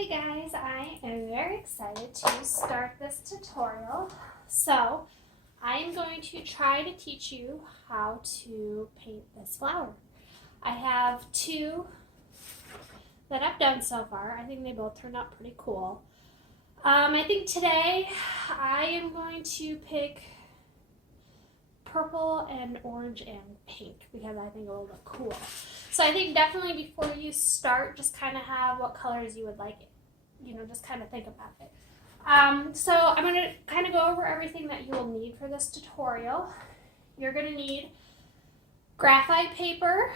Hi guys, I am very excited to start this tutorial. So I am going to try to teach you how to paint this flower. I have two that I've done so far. I think they both turned out pretty cool. I think today I am going to pick purple and orange and pink because I think it will look cool. So I think definitely before you start, just kind of have what colors you would like, just kind of think about it. So I'm going to kind of go over everything that you will need for this tutorial. You're going to need graphite paper,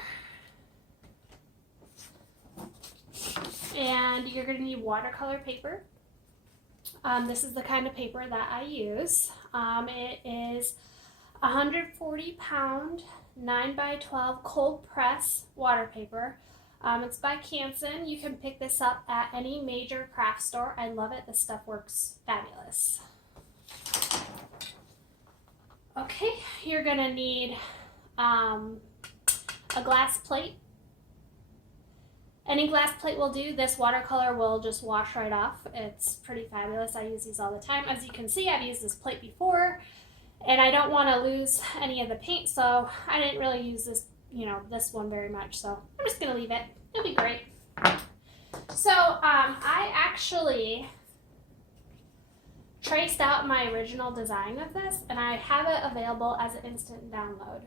and you're going to need watercolor paper. This is the kind of paper that I use. It is 140 pound 9x12 cold press water paper. It's by Canson. You can pick this up at any major craft store. I love it. This stuff works fabulous. Okay, you're gonna need a glass plate. Any glass plate will do. This watercolor will just wash right off. It's pretty fabulous. I use these all the time. As you can see, I've used this plate before, and I don't want to lose any of the paint, so I didn't really use this, this one very much, so I'm just going to leave it. It'll be great. So I actually traced out my original design of this, and I have it available as an instant download.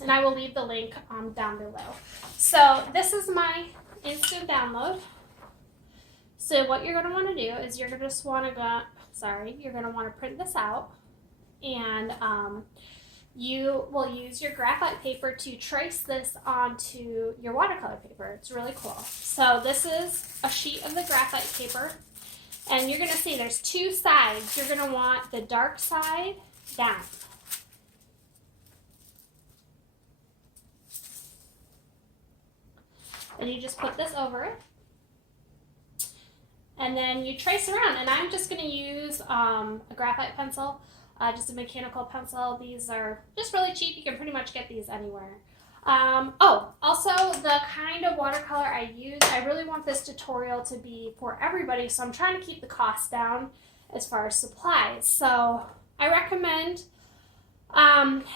And I will leave the link down below. So this is my instant download. So what you're going to want to do is you're going to want to print this out. And you will use your graphite paper to trace this onto your watercolor paper. It's really cool. So this is a sheet of the graphite paper, and you're going to see there's two sides. You're going to want the dark side down. And you just put this over it. And then you trace around, and I'm just going to use a graphite pencil. Just a mechanical pencil. These are just really cheap. You can pretty much get these anywhere. Also the kind of watercolor I use, I really want this tutorial to be for everybody, so I'm trying to keep the cost down as far as supplies. So I recommend,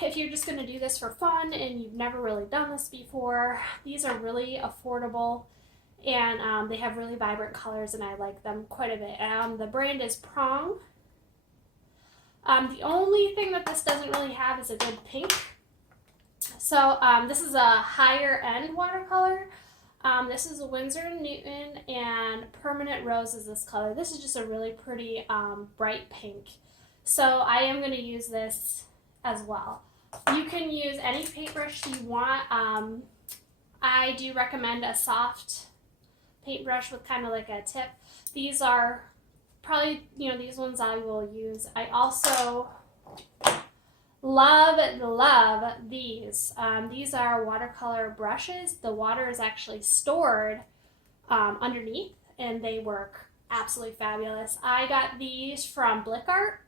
if you're just going to do this for fun and you've never really done this before, these are really affordable, and they have really vibrant colors, and I like them quite a bit. The brand is Prang. The only thing that this doesn't really have is a good pink. So this is a higher end watercolor. This is a Windsor Newton, and Permanent Rose is this color. This is just a really pretty bright pink. So I am going to use this as well. You can use any paintbrush you want. I do recommend a soft paintbrush with kind of like a tip. These are probably, these ones I will use. I also love these. These are watercolor brushes. The water is actually stored underneath, and they work absolutely fabulous. I got these from Blick Art.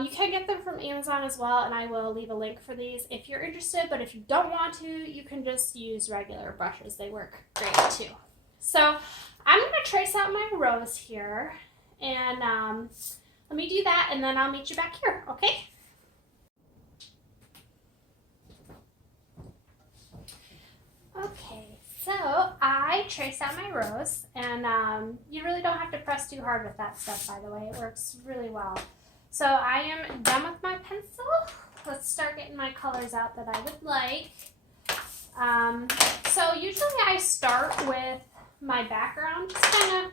You can get them from Amazon as well, and I will leave a link for these if you're interested, but if you don't want to, you can just use regular brushes. They work great too. So I'm going to trace out my rose here. And let me do that, and then I'll meet you back here, okay? Okay, so I traced out my rose, and you really don't have to press too hard with that stuff, by the way. It works really well. So I am done with my pencil. Let's start getting my colors out that I would like. So usually I start with my background, just kind of,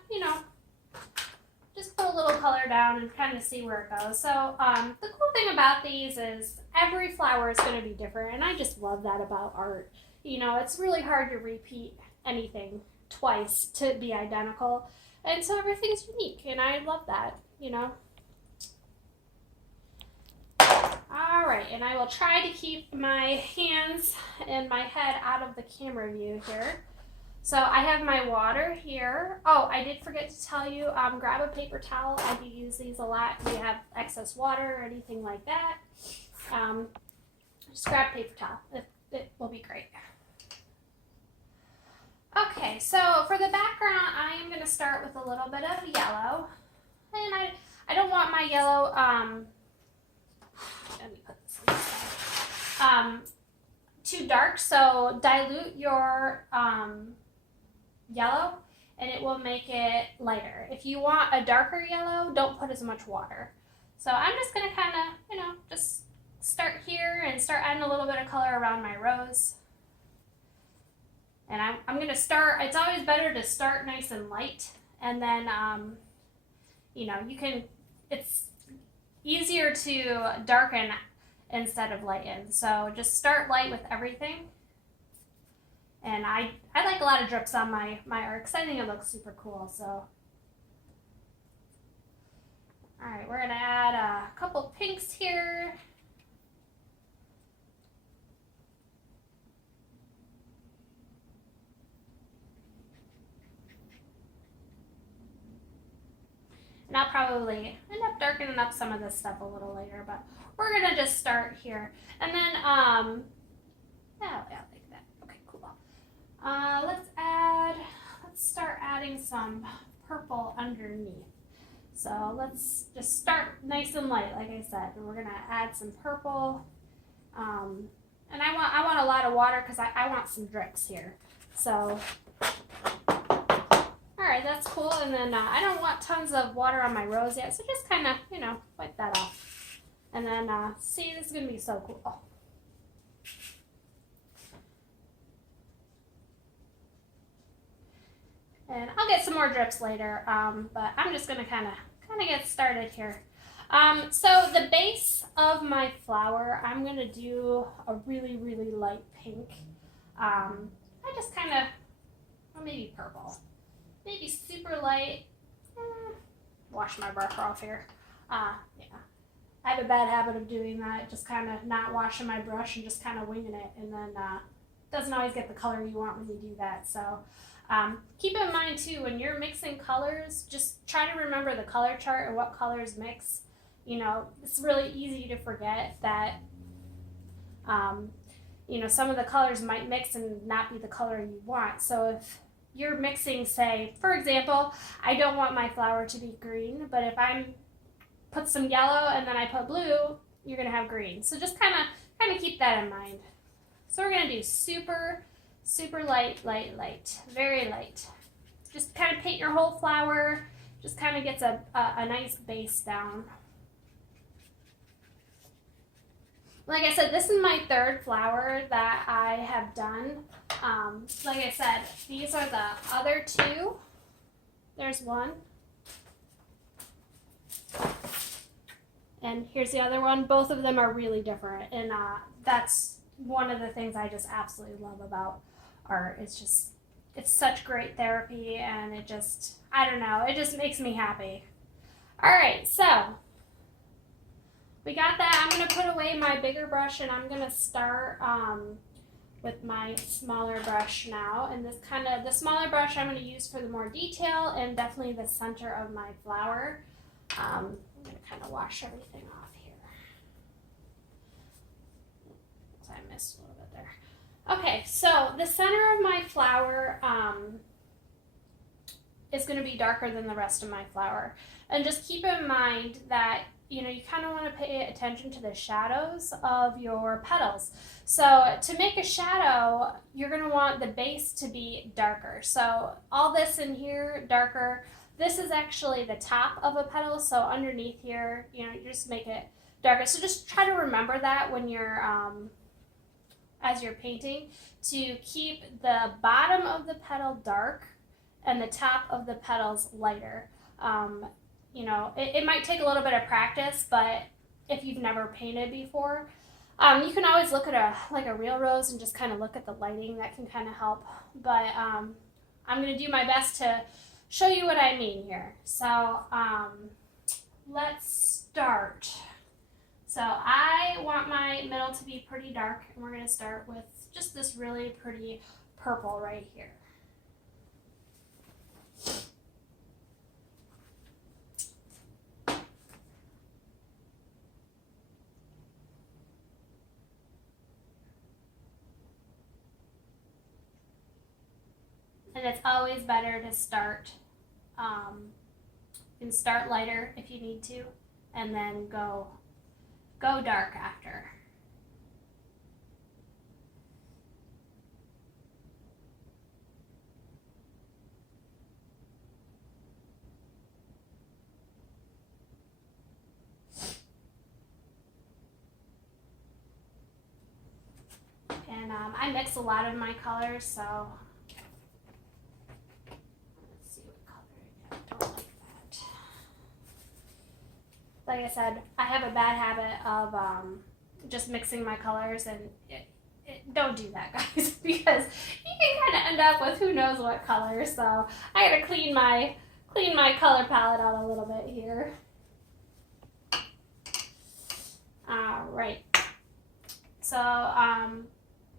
just put a little color down and kind of see where it goes. So the cool thing about these is every flower is going to be different, and I just love that about art. It's really hard to repeat anything twice to be identical, and so everything's unique, and I love that, All right, and I will try to keep my hands and my head out of the camera view here. So I have my water here. Oh, I did forget to tell you, grab a paper towel. I do use these a lot if you have excess water or anything like that. Just grab a paper towel. It will be great. Okay, Okay, so for the background, I am going to start with a little bit of yellow. And I don't want my yellow, let me put this on the side, too dark, so dilute your yellow and it will make it lighter. If you want a darker yellow, don't put as much water. So I'm just going to kind of, just start here and start adding a little bit of color around my rose. And I'm going to start, it's always better to start nice and light, and then, it's easier to darken instead of lighten. So just start light with everything. And I like a lot of drips on my art because I think it looks super cool. So, all right, we're going to add a couple pinks here. And I'll probably end up darkening up some of this stuff a little later, but we're gonna just start here. And then, yeah, like that. Okay, cool. Let's start adding some purple underneath. So let's just start nice and light, like I said. And we're gonna add some purple. And I want a lot of water because I want some drips here. So. Alright, that's cool, and then I don't want tons of water on my rose yet, so just kind of, wipe that off. And then, see, this is going to be so cool. And I'll get some more drips later, but I'm just going to kind of get started here. So the base of my flower, I'm going to do a really, really light pink. I just kind of, or maybe purple. Maybe super light. Wash my brush off here. Yeah. I have a bad habit of doing that, just kind of not washing my brush and just kind of winging it, and then doesn't always get the color you want when you do that. So keep in mind too, when you're mixing colors, just try to remember the color chart and what colors mix. It's really easy to forget that some of the colors might mix and not be the color you want. So if you're mixing, say, for example, I don't want my flower to be green, but if I put some yellow and then I put blue, you're going to have green. So just kind of keep that in mind. So we're going to do super, super light, very light. Just kind of paint your whole flower, just kind of gets a nice base down. Like I said, this is my third flower that I have done. Like I said, these are the other two. There's one. And here's the other one. Both of them are really different. And that's one of the things I just absolutely love about art. It's such great therapy, and it just makes me happy. All right, so we got that. I'm going to put away my bigger brush, and I'm going to start with my smaller brush now. And the smaller brush I'm going to use for the more detail and definitely the center of my flower. I'm going to kind of wash everything off here. So I missed a little bit there. Okay, so the center of my flower is going to be darker than the rest of my flower. And just keep in mind that you kind of want to pay attention to the shadows of your petals. So to make a shadow, you're going to want the base to be darker. So all this in here, darker. This is actually the top of a petal, so underneath here, you just make it darker. So just try to remember that when you're, as you're painting, to keep the bottom of the petal dark and the top of the petals lighter. It might take a little bit of practice, but if you've never painted before, you can always look at a real rose and just kind of look at the lighting. That can kind of help. But I'm going to do my best to show you what I mean here. So let's start. So I want my middle to be pretty dark, and we're going to start with just this really pretty purple right here. And it's always better to start, you can start lighter if you need to, and then go dark after. And I mix a lot of my colors, so let's see what color I don't like that. Like I said, I have a bad habit of just mixing my colors, and don't do that, guys, because you can kind of end up with who knows what color. So I gotta clean my color palette out a little bit here. All right. So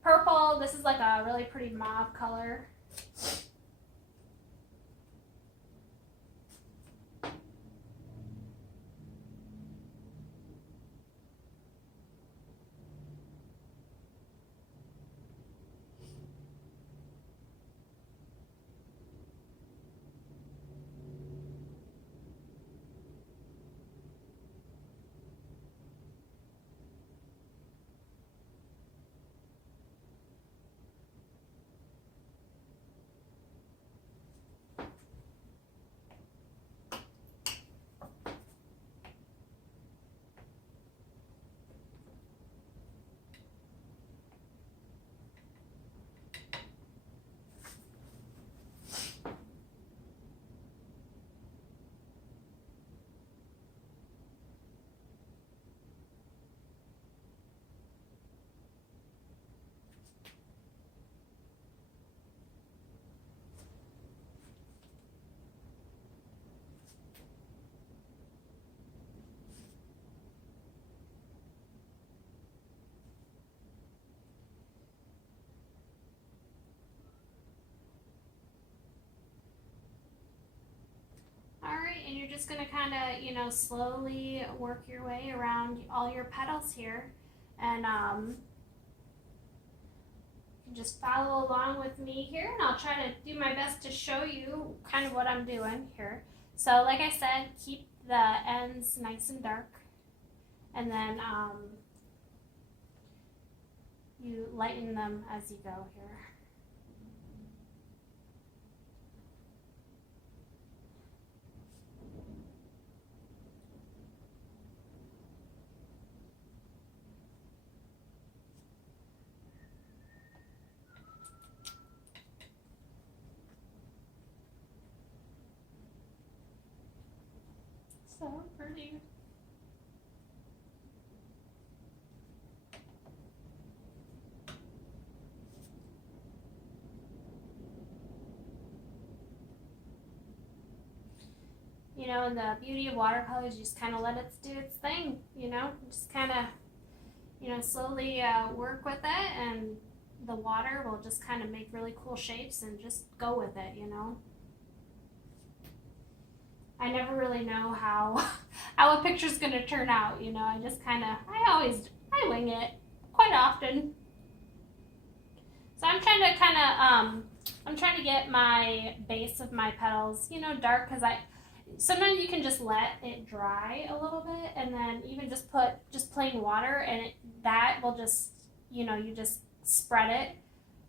purple. This is like a really pretty mauve color. Alright, and you're just going to kind of, you know, slowly work your way around all your petals here. And you can just follow along with me here, and I'll try to do my best to show you kind of what I'm doing here. So like I said, keep the ends nice and dark, and then you lighten them as you go here. So pretty. You know, and the beauty of watercolors, you just kind of let it do its thing, you know, just kind of, you know, slowly work with it, and the water will just kind of make really cool shapes, and just go with it, you know. I never really know how a picture's going to turn out, you know. I just kind of, I wing it quite often. So I'm trying to I'm trying to get my base of my petals, you know, dark, because sometimes you can just let it dry a little bit, and then even just put just plain water, and that will just, you know, you just spread it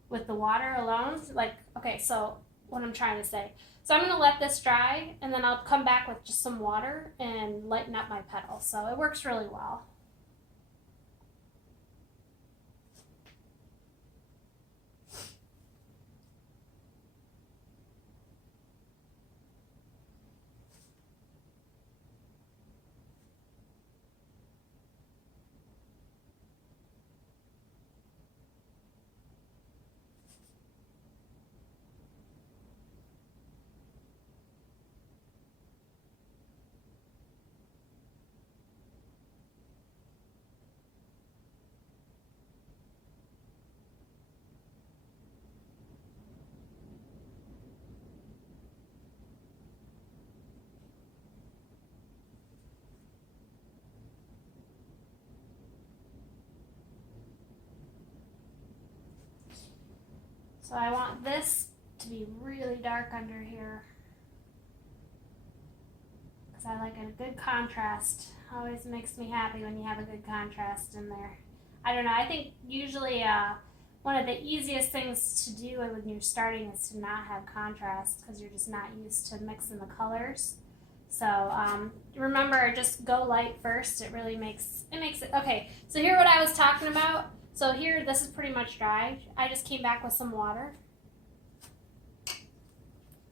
with the water alone. Like, okay, so what I'm trying to say. So I'm going to let this dry, and then I'll come back with just some water and lighten up my petals. So it works really well. So I want this to be really dark under here because I like a good contrast. Always makes me happy when you have a good contrast in there. I don't know, I think usually one of the easiest things to do when you're starting is to not have contrast because you're just not used to mixing the colors. So remember, just go light first. It really makes it. Okay, so here what I was talking about. So here, this is pretty much dry. I just came back with some water.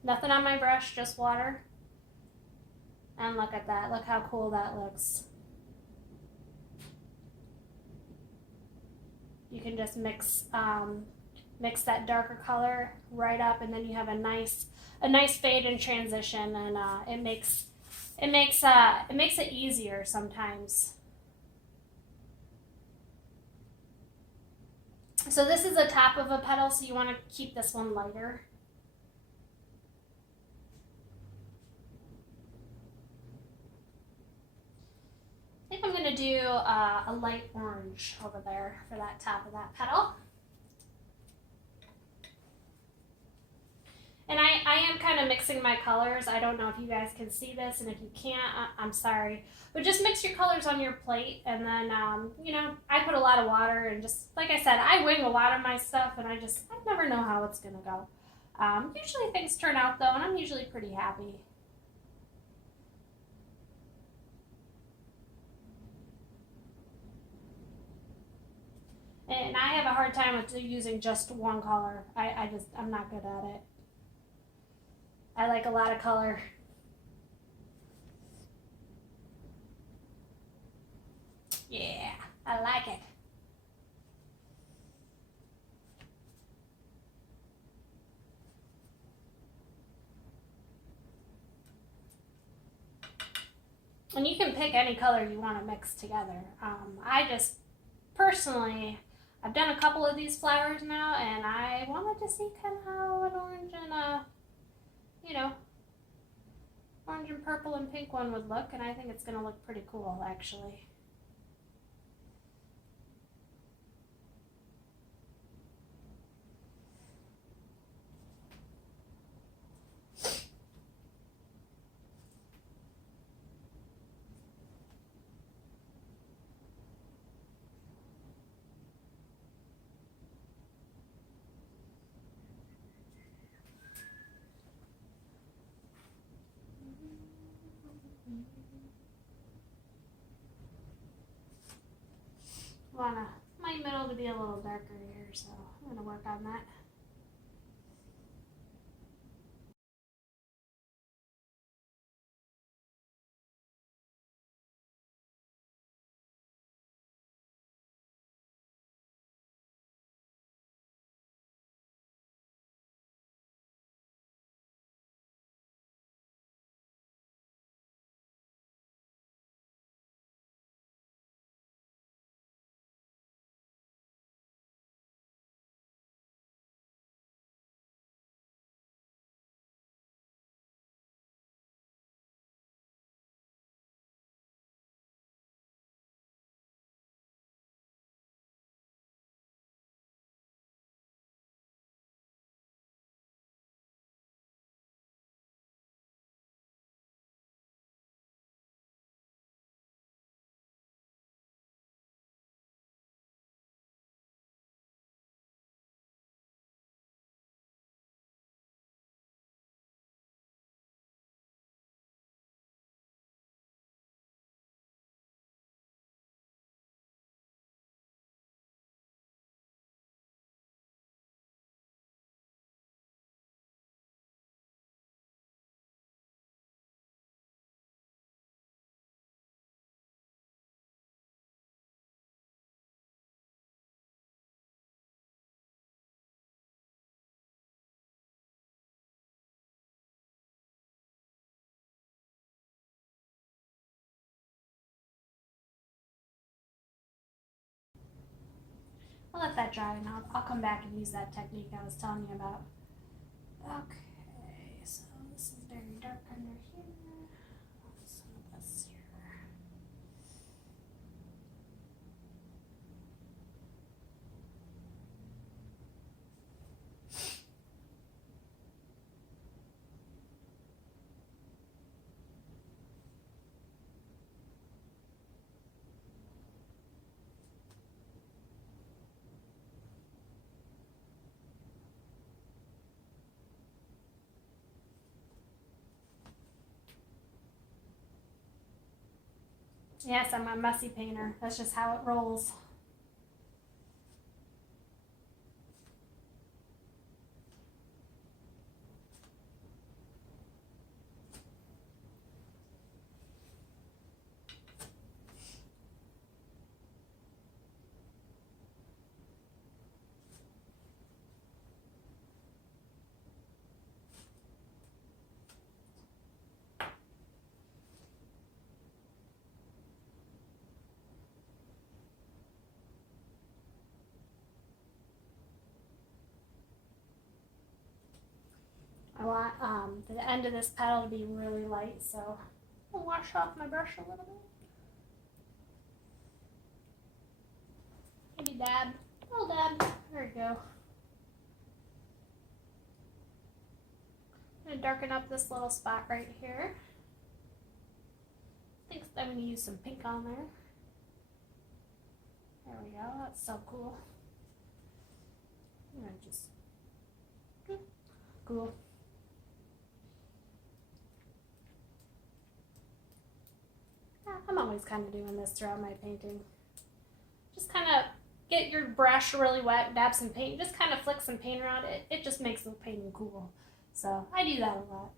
Nothing on my brush, just water. And look at that. Look how cool that looks. You can just mix that darker color right up, and then you have a nice fade and transition, and it makes it easier sometimes. So this is the top of a petal, so you want to keep this one lighter. I think I'm going to do a light orange over there for that top of that petal. And I am kind of mixing my colors. I don't know if you guys can see this, and if you can't, I'm sorry. But just mix your colors on your plate, and then, you know, I put a lot of water, and just, like I said, I wing a lot of my stuff, and I never know how it's going to go. Usually things turn out, though, and I'm usually pretty happy. And I have a hard time with using just one color. I'm not good at it. I like a lot of color. Yeah, I like it. And you can pick any color you want to mix together. I just personally, I've done a couple of these flowers now, and I wanted to see kind of how an orange and you know, orange and purple and pink one would look, and I think it's going to look pretty cool, actually. Want my middle to be a little darker here, so I'm going to work on that. I'll let that dry, and I'll come back and use that technique I was telling you about. Okay, so this is very dark under here. Some of this here. Yes, I'm a messy painter. That's just how it rolls. I want the end of this petal to be really light, so I'll wash off my brush a little bit. Maybe dab. Oh, dab. There we go. I'm going to darken up this little spot right here. I think I'm going to use some pink on there. There we go. That's so cool. I'm going to just... Cool. I'm always kind of doing this throughout my painting. Just kind of get your brush really wet, dab some paint, just kind of flick some paint around it. It just makes the painting cool. So I do that a lot.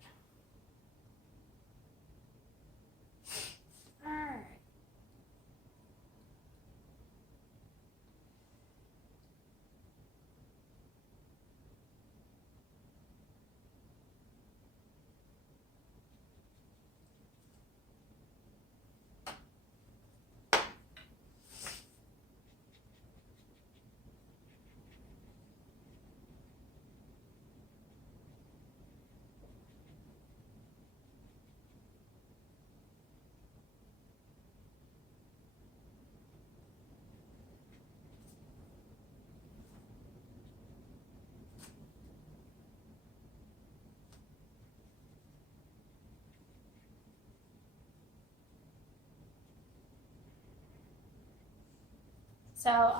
Alright. So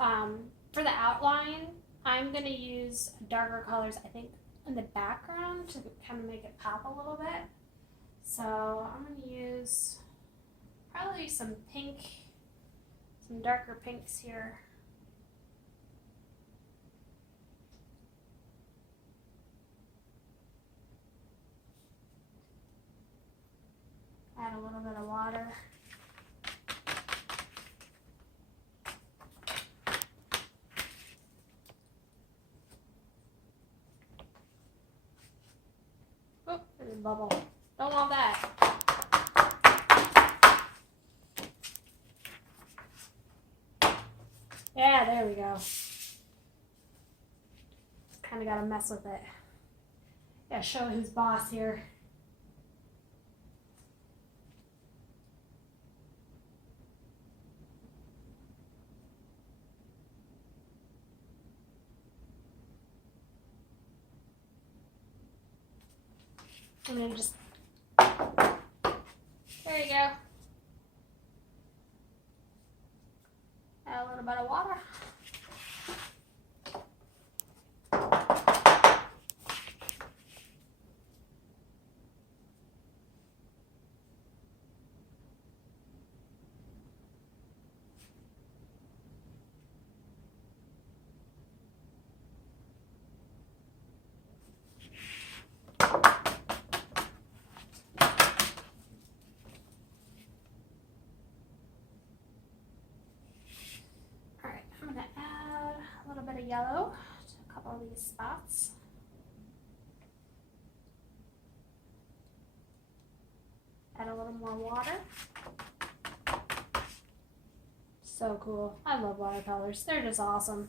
for the outline, I'm going to use darker colors, I think, in the background to kind of make it pop a little bit. So I'm going to use probably some pink, some darker pinks here. Add a little bit of water. Oh, there's a bubble. Don't want that. Yeah, there we go. Kind of got to mess with it. Gotta show who's boss here. I'm gonna just, there you go. Add a little bit of water. Yellow to a couple of these spots. Add a little more water. So cool. I love watercolors. They're just awesome.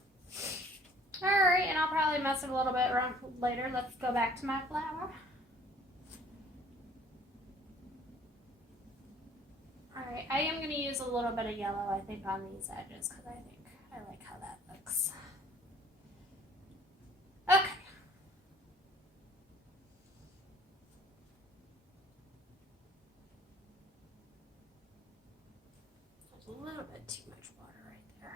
Alright, and I'll probably mess it a little bit around later. Let's go back to my flower. Alright, I am going to use a little bit of yellow, I think, on these edges because I like how that looks. Okay. There's a little bit too much water right there.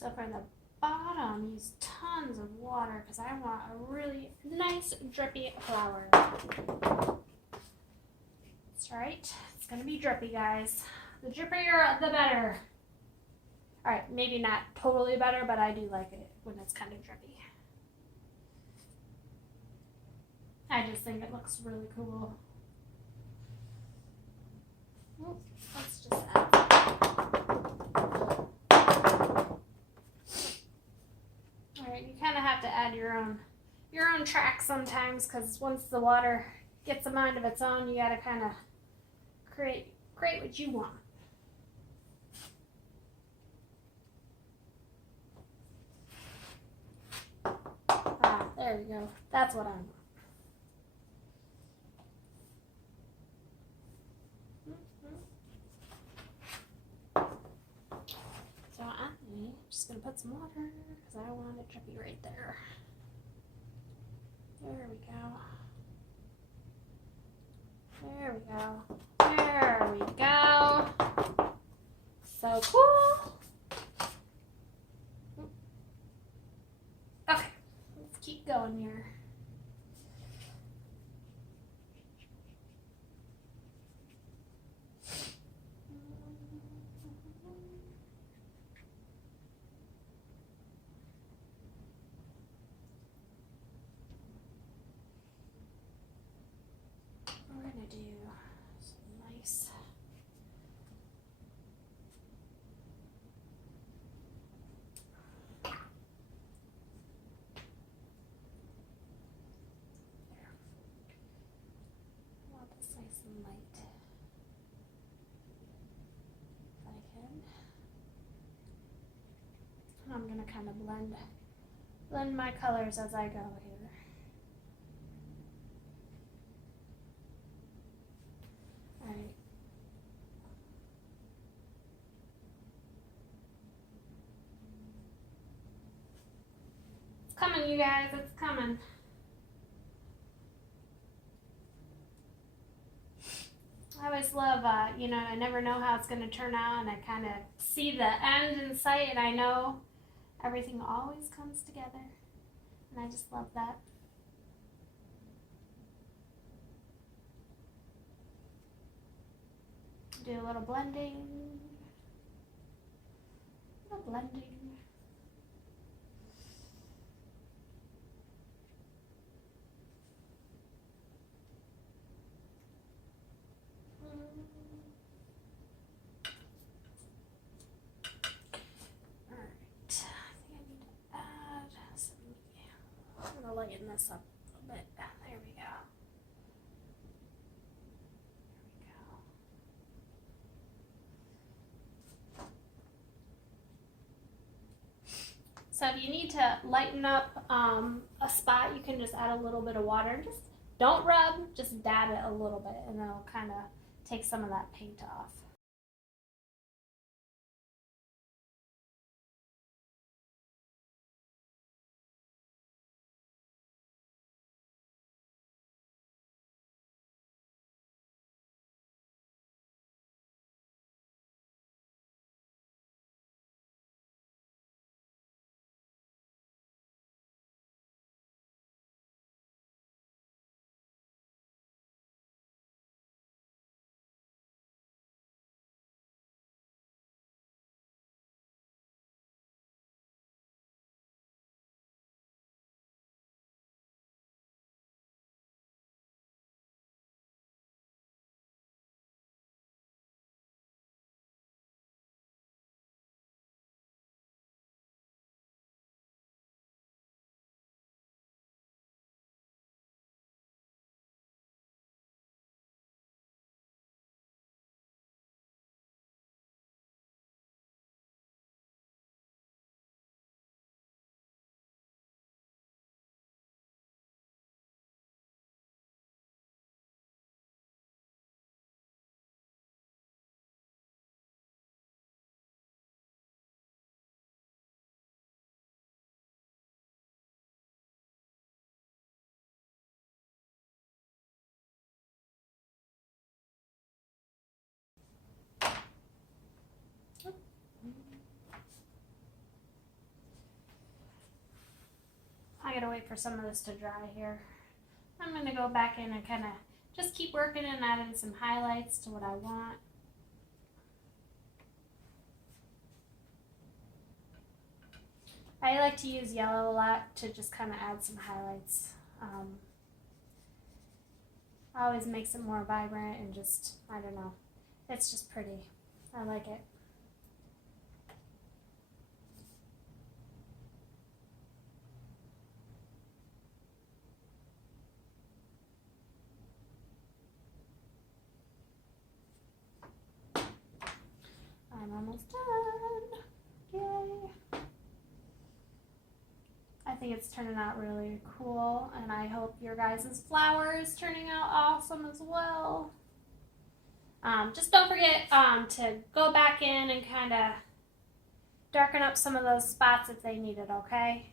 So for the bottom, use tons of water because I want a really nice drippy flower. That's right. It's gonna be drippy, guys. The drippier, the better. All right, maybe not totally better, but I do like it when it's kind of drippy. I just think it looks really cool. Let's just add. All right, you kind of have to add your own track sometimes, because once the water gets a mind of its own, you got to kind of create what you want. Ah, there we go. That's what I want. So I'm just gonna put some water because I want it drippy right there. There we go. There we go. There we go. So cool. Okay, let's keep going here. We're gonna do some nice nice and light if I can. I'm gonna kind of blend my colors as I go here. All right. It's coming, you guys. It's coming. I always love, I never know how it's going to turn out, and I kind of see the end in sight, and I know everything always comes together, and I just love that. Do a little blending. A little blending. Lighten this up a little bit. There we go. So if you need to lighten up a spot, you can just add a little bit of water. Just don't rub, just dab it a little bit, and it'll kind of take some of that paint off. gotta wait for some of this to dry here. I'm gonna go back in and kind of just keep working and adding some highlights to what I want. I like to use yellow a lot to just kind of add some highlights. Always makes it more vibrant and just, I don't know, it's just pretty. I like it. I'm almost done. Yay. I think it's turning out really cool, and I hope your guys' flower is turning out awesome as well. Just don't forget to go back in and kind of darken up some of those spots if they need it, okay?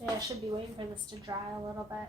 Yeah, I should be waiting for this to dry a little bit.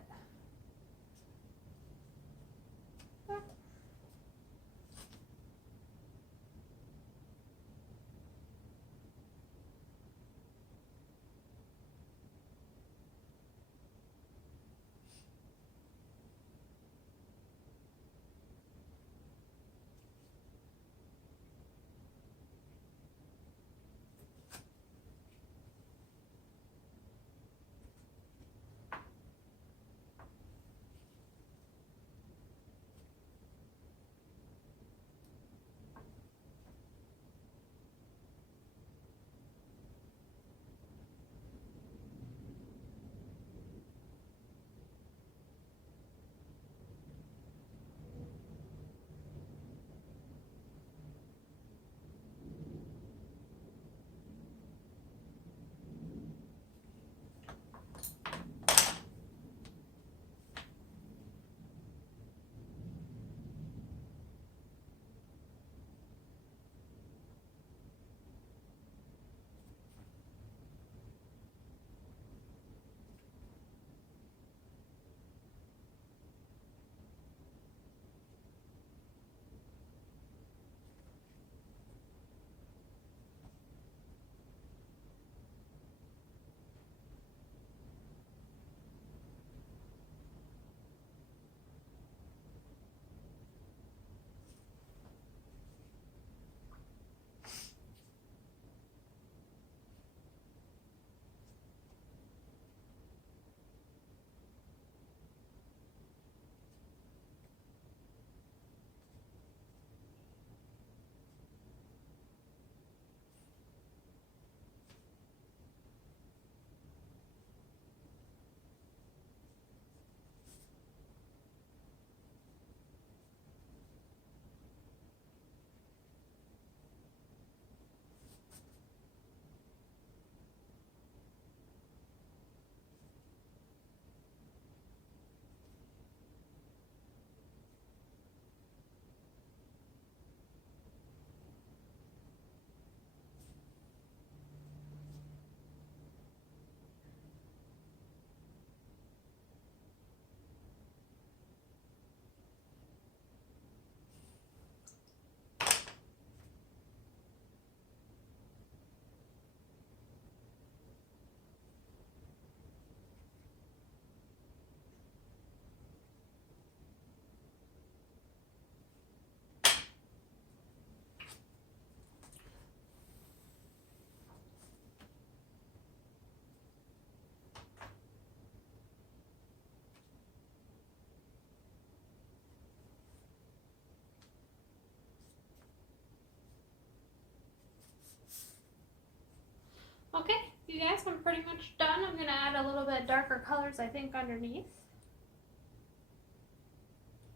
Okay, you guys, I'm pretty much done. I'm gonna add a little bit darker colors, I think, underneath.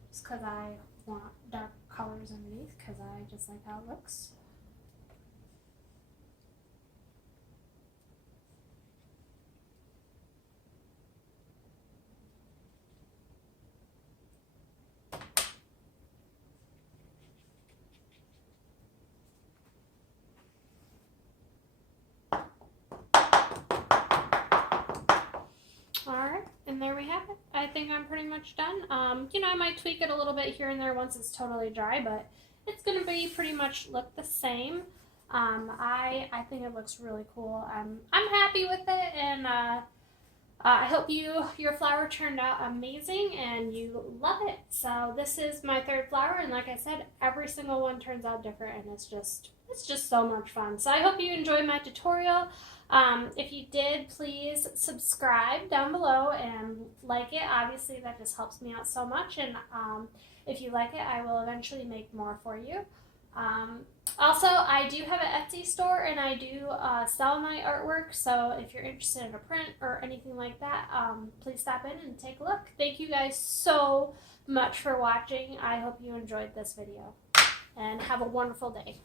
Just because I want dark colors underneath, because I just like how it looks. Alright, and there we have it. I think I'm pretty much done. You know, I might tweak it a little bit here and there once it's totally dry, but it's going to be pretty much look the same. I think it looks really cool. I'm happy with it, and I hope your flower turned out amazing and you love it. So this is my third flower, and like I said, every single one turns out different, and it's just so much fun. So I hope you enjoyed my tutorial. If you did, please subscribe down below and like it. Obviously, that just helps me out so much, and if you like it, I will eventually make more for you. Also, I do have an Etsy store, and I do sell my artwork, so if you're interested in a print or anything like that, please stop in and take a look. Thank you guys so much for watching. I hope you enjoyed this video, and have a wonderful day.